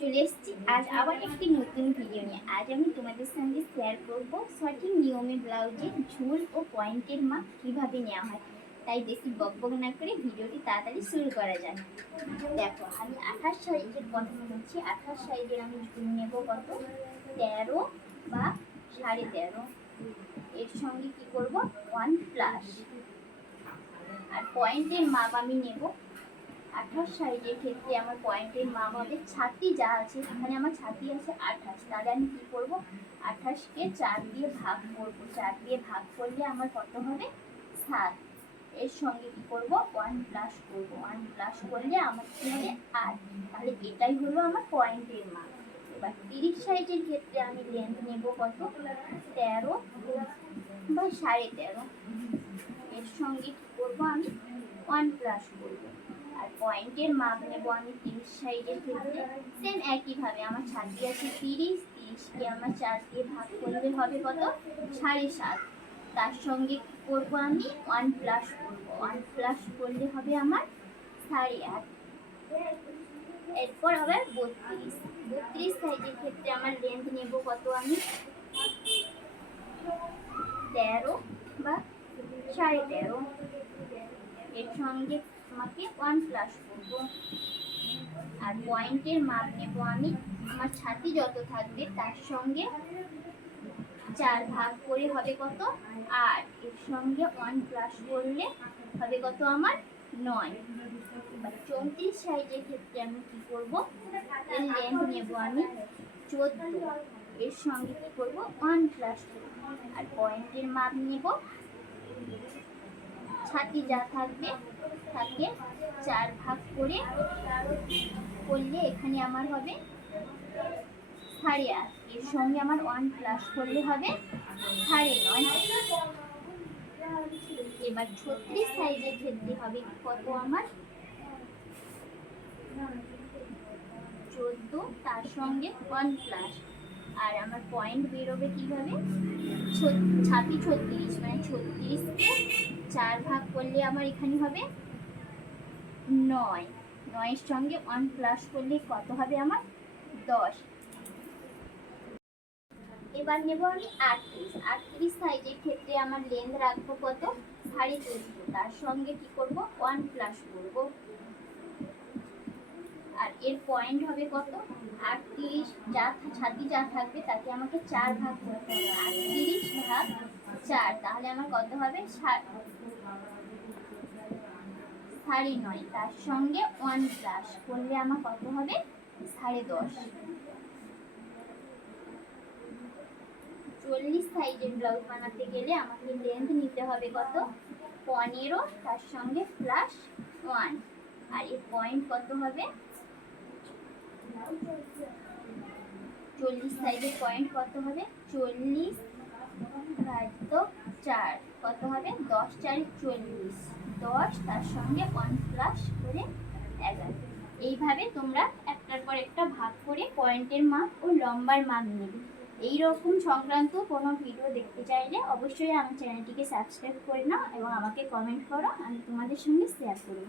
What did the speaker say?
চলে এসেছি আজ আবার একটি নতুন ভিডিও নিয়ে। আজ আমি তোমাদের সঙ্গে শেয়ার করব সঠিক নিয়মে ব্লাউজের ঝুল ও পয়েন্টের মাপ কীভাবে নেওয়া হয়। তাই বেশি বকবক না করে ভিডিওটি তাড়াতাড়ি শুরু করা যায়। দেখো, আমি 28 সাইজের কথা বলছি। 28 সাইজের আমি ঝুল নেব কত, 13 বা 13.5। এর সঙ্গে কি করব, 1+। আর পয়েন্টের মাপ আমি নেব 28 সাইজের ক্ষেত্রে আমার পয়েন্টের মাপ হবে, ছাতি যা আছে এখানে আমার ছাতি আছে 28, তাহলে আমি কি করব, 28কে 4 দিয়ে ভাগ করব। 4 দিয়ে ভাগ করলে আমার কত হবে, 7। এর সঙ্গে কি করব, 1+ করব। 1+ করলে আমার কি হবে, 8। তাহলে এটাই হলো আমার পয়েন্টের মাপ। এবার 30 সাইজের ক্ষেত্রে আমি লেন্থ নেব কত, 13 বা 13.5। এর সঙ্গে কি করব, আমি 1+ করব। আর পয়েন্টের মাপ নেব আমি 30 সাইজের ক্ষেত্রে সেম একইভাবে। আমার ছাতি আছে 30কে আমার 4 দিয়ে ভাগ করলে হবে কত, 7.5। তার সঙ্গে কি করব, আমি 1+ করব। 1+ করলে হবে আমার 8.5। এরপর আবার 32 সাইজের ক্ষেত্রে আমার লেন্থ নেব কত, আমি 13 বা 13.5। এর সঙ্গে আমাকে 1+ করব। আর পয়েন্টের মাপ নেব আমি, আমার ছাতি যত থাকবে তার সঙ্গে 4 ভাগ করে হবে কত, 8। এর সঙ্গে 1+ করলে হবে কত, আমার 9। এবার 34 সাইজের ক্ষেত্রে আমি কি করব, এর লেন্থ নেব আমি 14। এর সঙ্গে কি করব, 1+ করব। আর পয়েন্টের মাপ নেব, ছাতি যা থাকবে তাকে 4 ভাগ করে করলে এখানে আমার হবে 8.5। এর সঙ্গে আমার 1+ করলে হবে 9.5। এবার 36 সাইজের ক্ষেত্রে হবে কত, আমার 14, তার সঙ্গে 1+। আর আমার পয়েন্ট বেরোবে কিভাবে, ছাতি 36, মানে 36কে 4 ভাগ করলে আমার এখানে হবে 9। 9 সঙ্গে 1+ করলে কত হবে, আমার 10। এবার নেব আমি 38 সাইজের ক্ষেত্রে আমার লেন্থ রাখবো কত, 14.5। তার সঙ্গে কি করব, 1+ করব। আর এর পয়েন্ট হবে কত, 38। যা ছাতি যা থাকবে তাকে আমাকে 4 ভাগ করতে হবে। 38 ভাগ 4, তাহলে আমার কত হবে, 9.5। তার সঙ্গে 1+ করলে আমার কত হবে, 10.5। 40 সাইজের ব্লাউজ বানাতে গেলে আমাকে লেন্থ নিতে হবে কত, 15, তার সঙ্গে +1। আর এর পয়েন্ট কত হবে, 40 সাইজের পয়েন্ট কত হবে, 40 ভাজিত 4 কত হবে, 10 4 40, 10 তার সঙ্গে 1+ করে 11। এইভাবে তোমরা একটার পর একটা ভাগ করে পয়েন্টের মাপ ও লম্বার মাপ নেবে। এই রকম সংক্রান্ত কোনো ভিডিও দেখতে চাইলে অবশ্যই আমার চ্যানেলটিকে সাবস্ক্রাইব করে নাও এবং আমাকে কমেন্ট করো, আমি তোমাদের সঙ্গে শেয়ার করব।